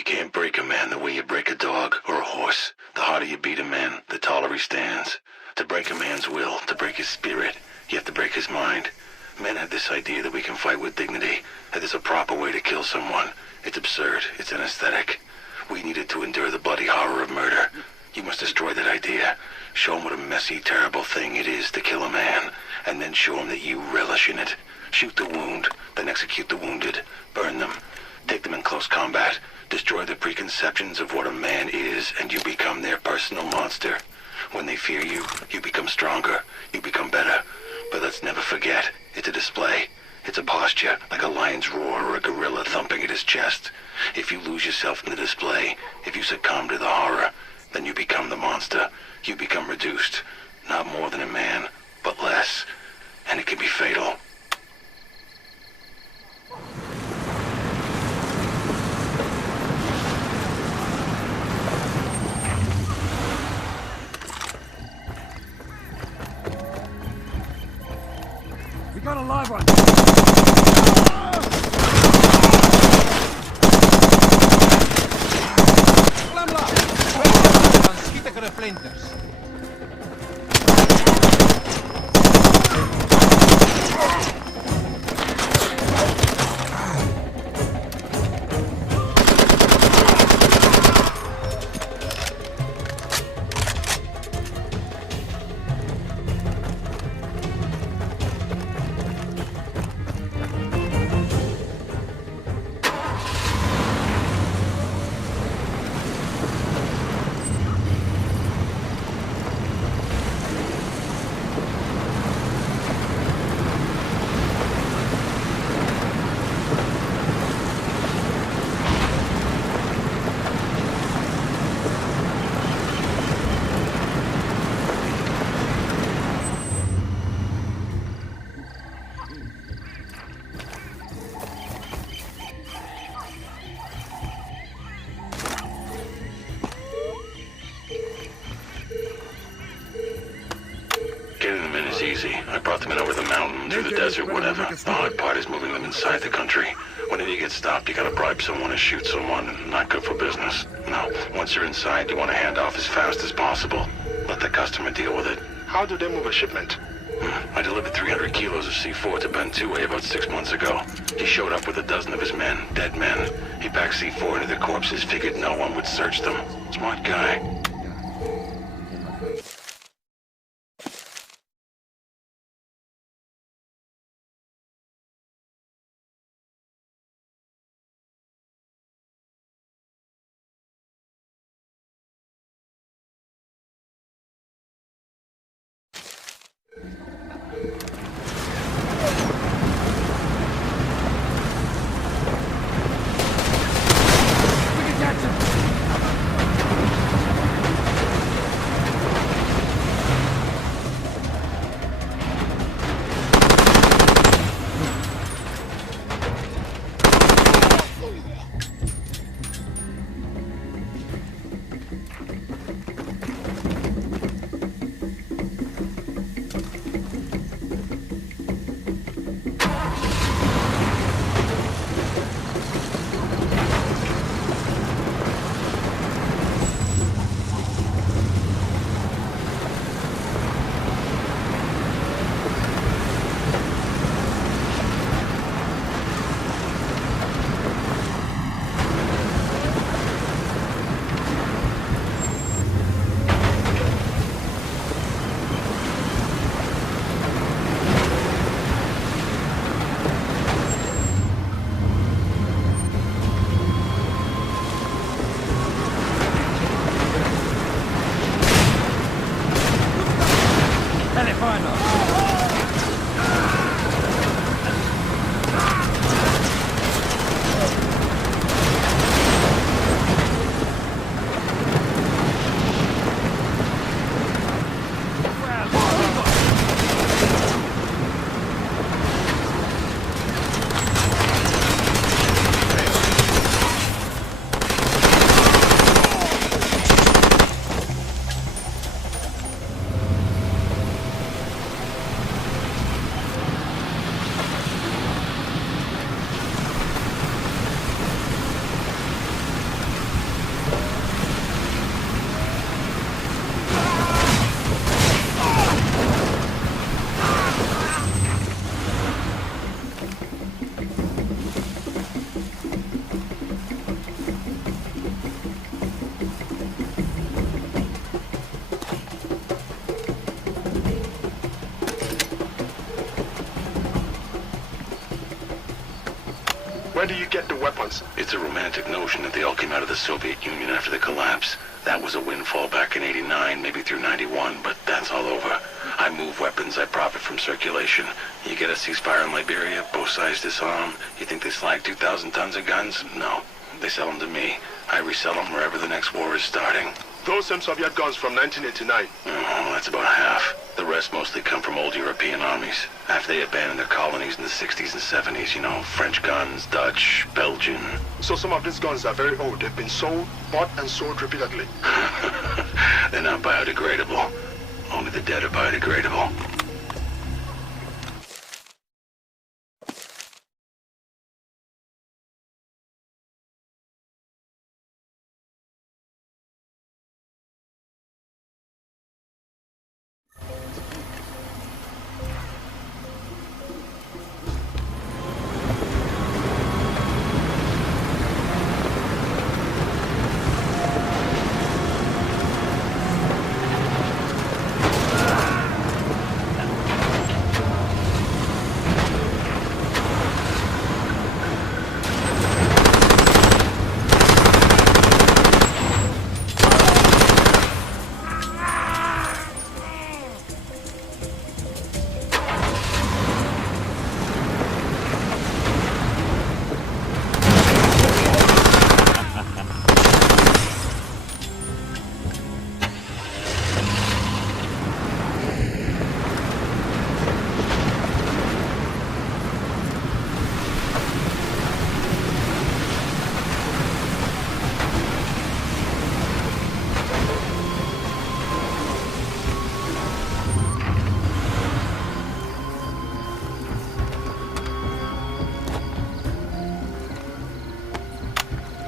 You can't break a man the way you break a dog or a horse. The harder you beat a man, the taller he stands. To break a man's will, to break his spirit, you have to break his mind. Men have this idea that we can fight with dignity, that there's a proper way to kill someone. It's absurd. It's anesthetic. We needed to endure the bloody horror of murder. You must destroy that idea. Show him what a messy, terrible thing it is to kill a man, and then show him that you relish in it. Shoot the wound, then execute the wounded. Burn them. Take them in close combat. Destroy the preconceptions of what a man is, and you become their personal monster. When they fear you, you become stronger. You become better. But let's never forget, it's a display. It's a posture, like a lion's roar or a gorilla thumping at his chest. If you lose yourself in the display, if you succumb to the horror, then you become the monster. You become reduced. Not more than a man, but less. And it can be fatal. We got a live one! Flinters. Easy. I brought them in over the mountain, through the desert, whatever. The hard part is moving them inside the country. Whenever you get stopped, you gotta bribe someone to shoot someone. Not good for business. No, once you're inside, you want to hand off as fast as possible. Let the customer deal with it. How do they move a shipment? I delivered 300 kilos of C4 to Ben Two-Way about 6 months ago. He showed up with a dozen of his men, dead men. He packed C4 into the corpses, figured no one would search them. Smart guy. Where do you get the weapons? It's a romantic notion that they all came out of the Soviet Union after the collapse. That was a windfall back in '89, maybe through '91, but that's all over. I move weapons, I profit from circulation. You get a ceasefire in Liberia, both sides disarm. You think they slag 2,000 tons of guns? No. They sell them to me. I resell them wherever the next war is starting. Those same Soviet guns from 1989. Oh, that's about half. The rest mostly come from old European armies. After they abandoned their colonies in the 60s and 70s, you know, French guns, Dutch, Belgian. So some of these guns are very old. They've been sold, bought and sold repeatedly. They're not biodegradable. Only the dead are biodegradable.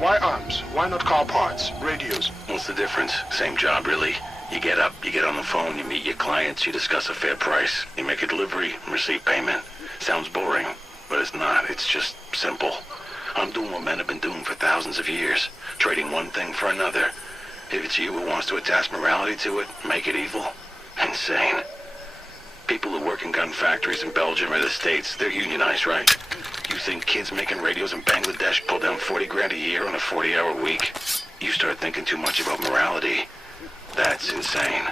Why arms? Why not car parts, radios? What's the difference? Same job, really. You get up, you get on the phone, you meet your clients, you discuss a fair price. You make a delivery, receive payment. Sounds boring, but it's not. It's just simple. I'm doing what men have been doing for thousands of years, trading one thing for another. If it's you who wants to attach morality to it, make it evil. Insane. People who work in gun factories in Belgium or the States, they're unionized, right? You think kids making radios in Bangladesh pull down 40 grand a year on a 40-hour week? You start thinking too much about morality. That's insane.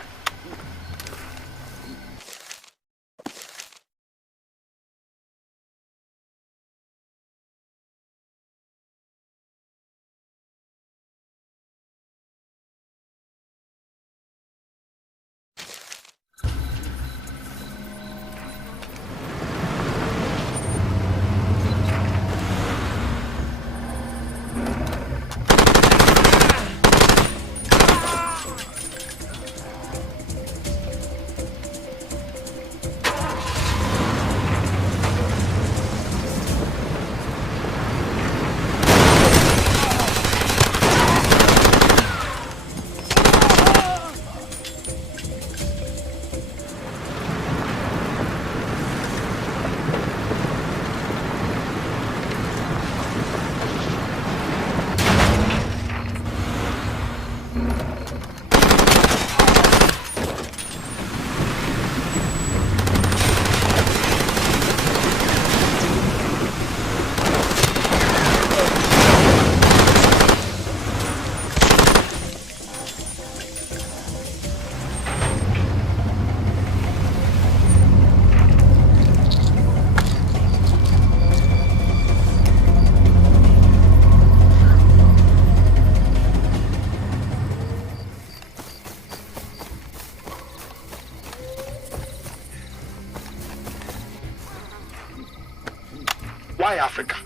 Why Africa?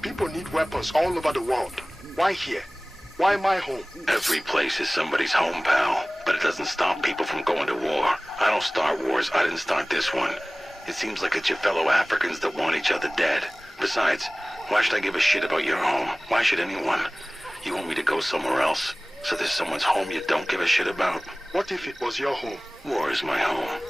People need weapons all over the world. Why here? Why my home? Every place is somebody's home, pal. But it doesn't stop people from going to war. I don't start wars. I didn't start this one. It seems like it's your fellow Africans that want each other dead. Besides, why should I give a shit about your home? Why should anyone? You want me to go somewhere else? So there's someone's home you don't give a shit about? What if it was your home? War is my home.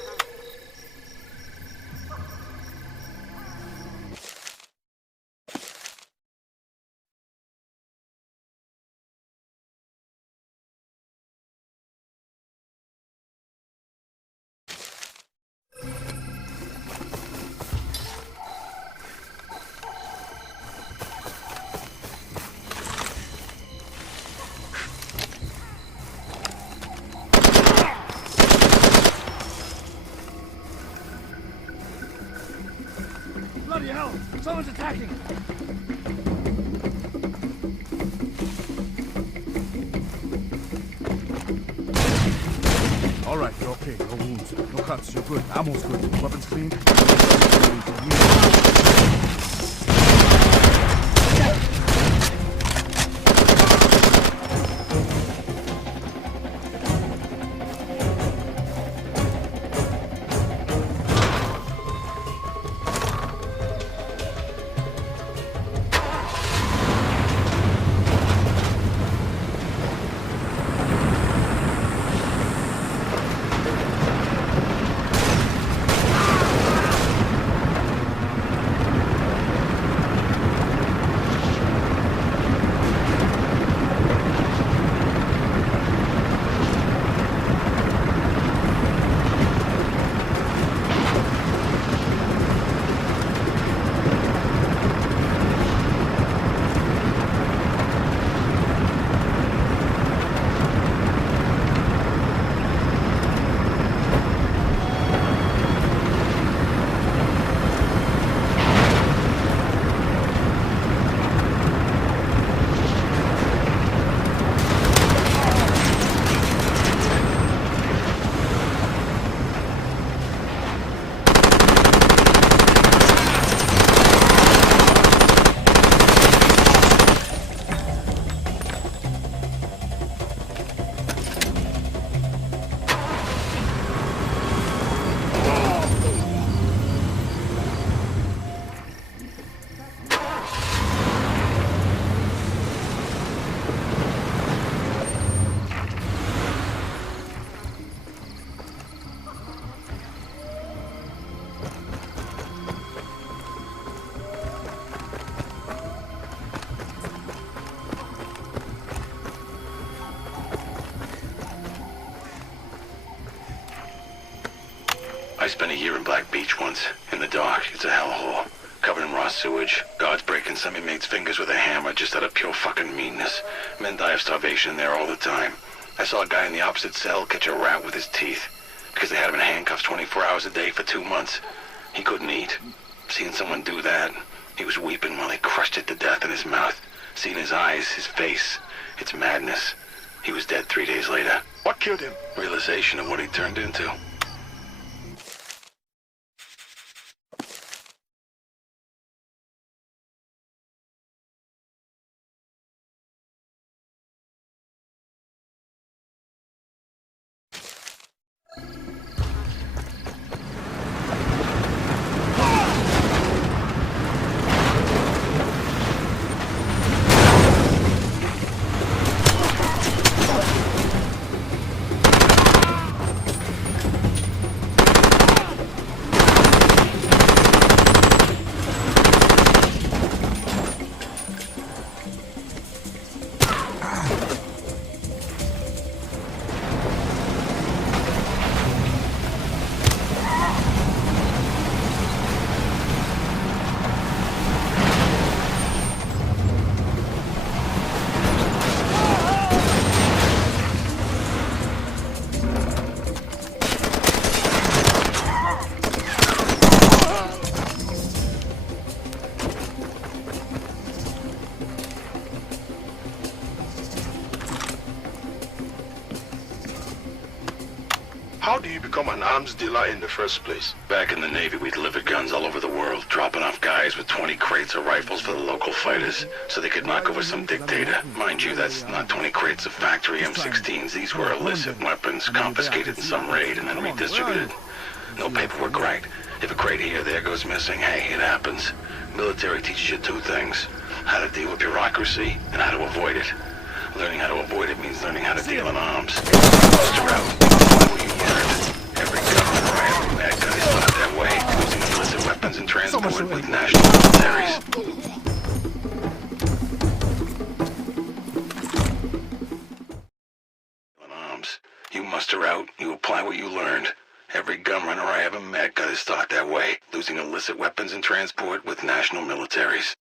Someone's attacking! Alright, you're okay. No wounds. No cuts. You're good. Ammo's good. Weapons clean. I spent a year in Black Beach once, in the dock. It's a hellhole. Covered in raw sewage. Guards breaking some inmates' fingers with a hammer just out of pure fucking meanness. Men die of starvation there all the time. I saw a guy in the opposite cell catch a rat with his teeth. Because they had him in handcuffs 24 hours a day for 2 months. He couldn't eat. Seeing someone do that, he was weeping while they crushed it to death in his mouth. Seeing his eyes, his face. It's madness. He was dead 3 days later. What killed him? Realization of what he turned into. How do you become an arms dealer in the first place? Back in the Navy, we delivered guns all over the world, dropping off guys with 20 crates of rifles for the local fighters, so they could knock over some dictator. Mind you, that's not 20 crates of factory M16s. These were illicit weapons, confiscated in some raid and then redistributed. No paperwork right. If a crate here or there goes missing, hey, it happens. Military teaches you 2 things. How to deal with bureaucracy and how to avoid it. Learning how to avoid it means learning how to deal in arms. Muster out. Apply what you learned. Every government or I ever met got his thought that way, using illicit weapons and transport with national militaries. In arms. You muster out, you apply what you learned. Every gun runner I ever met got his thought that way, losing illicit weapons and transport with national militaries.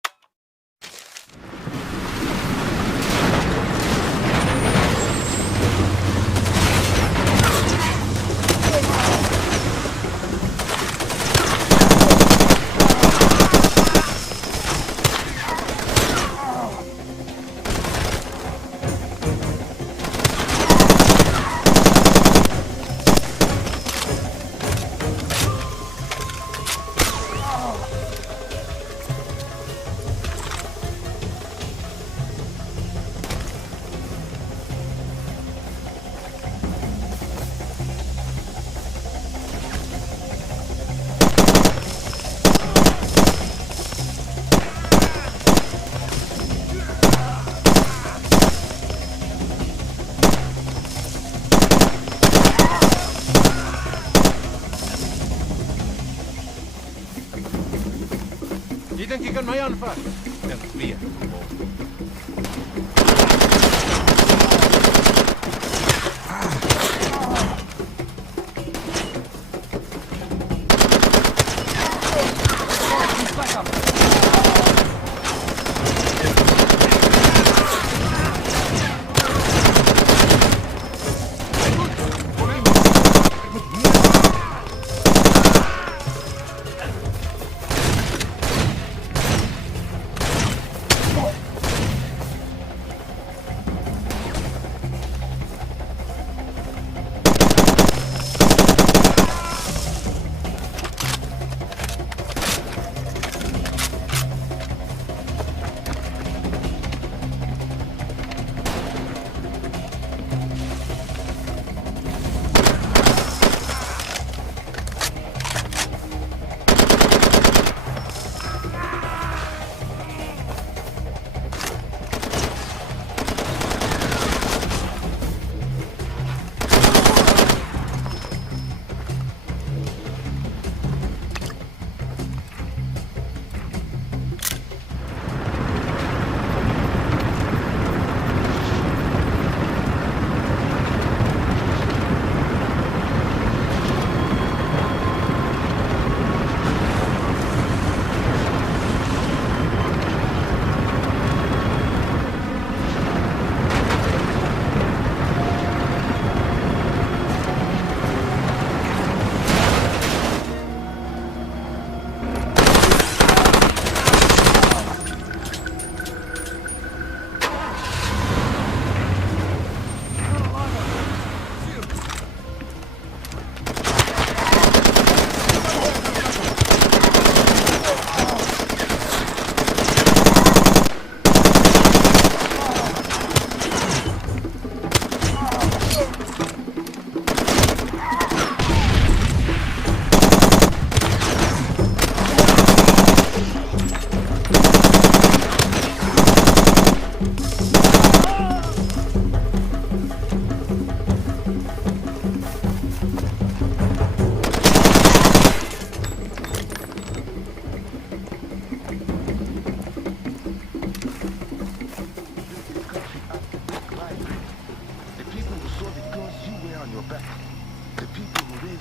denk ik aan mij aanvallen. En weer.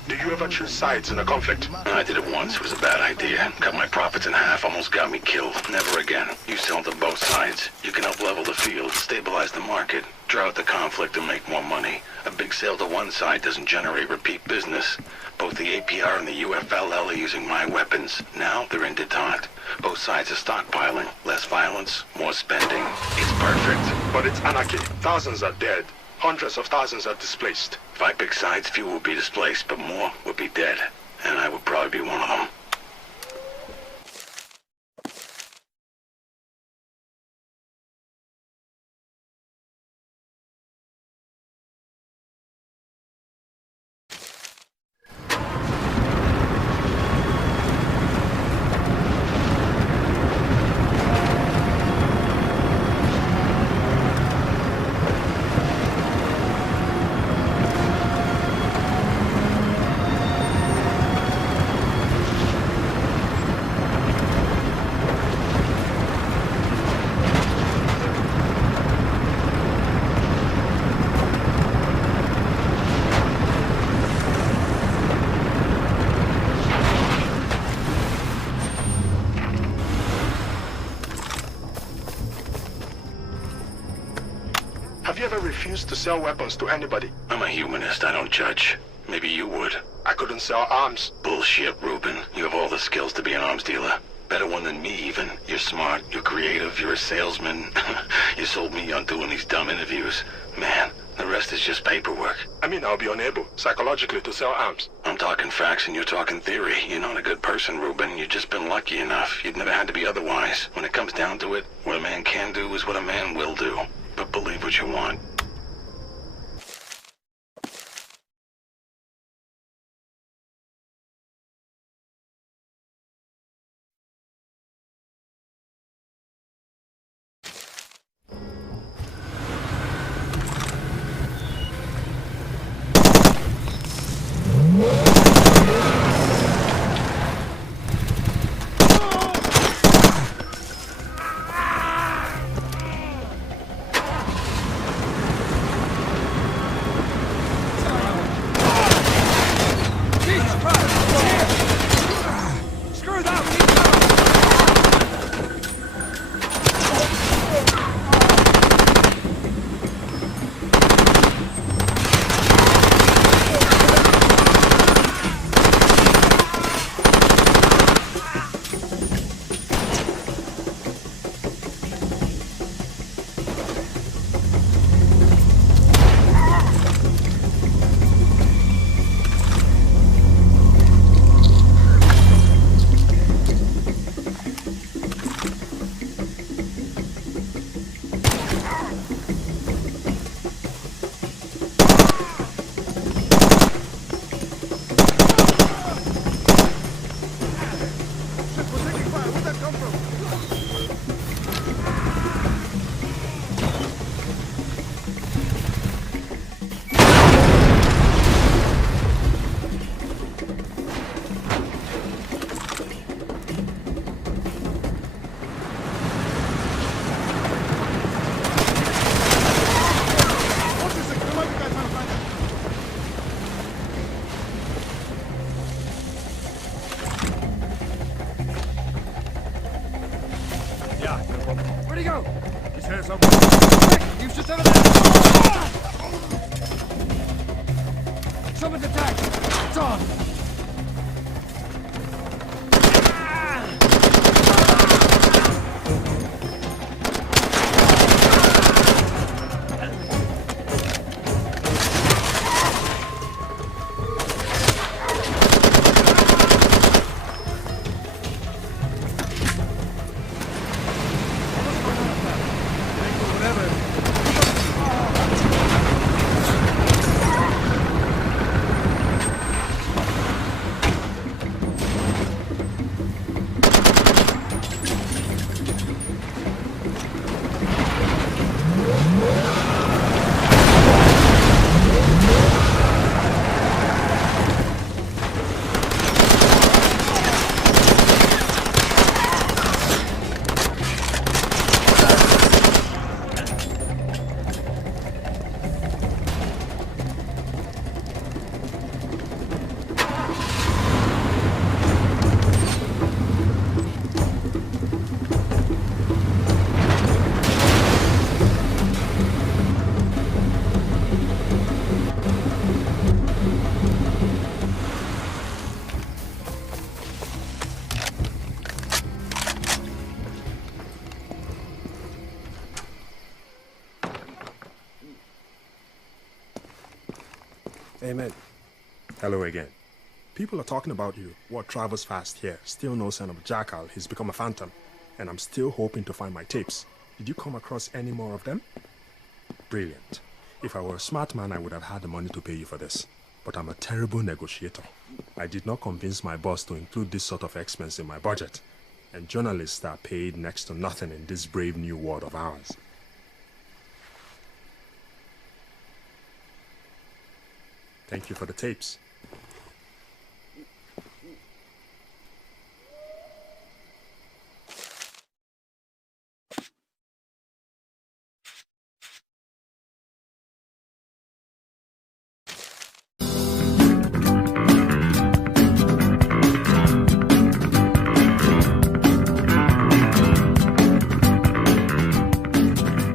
Do you ever choose sides in a conflict? I did it once. It was a bad idea. Cut my profits in half. Almost got me killed. Never again. You sell to both sides. You can help level the field, stabilize the market, draw out the conflict, and make more money. A big sale to one side doesn't generate repeat business. Both the APR and the UFLL are using my weapons. Now they're in detente. Both sides are stockpiling. Less violence, more spending. It's perfect. But it's anarchy. Thousands are dead. Hundreds of thousands are displaced. If I pick sides, few will be displaced, but more would be dead. And I would probably be one of them. Have you ever refused to sell weapons to anybody? I'm a humanist. I don't judge. Maybe you would. I couldn't sell arms. Bullshit, Ruben. You have all the skills to be an arms dealer. Better one than me, even. You're smart, you're creative, you're a salesman. You sold me on doing these dumb interviews. Man, the rest is just paperwork. I mean, I'll be unable, psychologically, to sell arms. I'm talking facts and you're talking theory. You're not a good person, Ruben. You've just been lucky enough. You'd never had to be otherwise. When it comes down to it, what a man can do is what a man will do. But believe what you want. Quick! You should over there! Someone's attacked! It's on! Amen. Hello again. People are talking about you. What travels fast here? Still no sign of Jackal. He's become a phantom. And I'm still hoping to find my tapes. Did you come across any more of them? Brilliant. If I were a smart man, I would have had the money to pay you for this. But I'm a terrible negotiator. I did not convince my boss to include this sort of expense in my budget. And journalists are paid next to nothing in this brave new world of ours. Thank you for the tapes.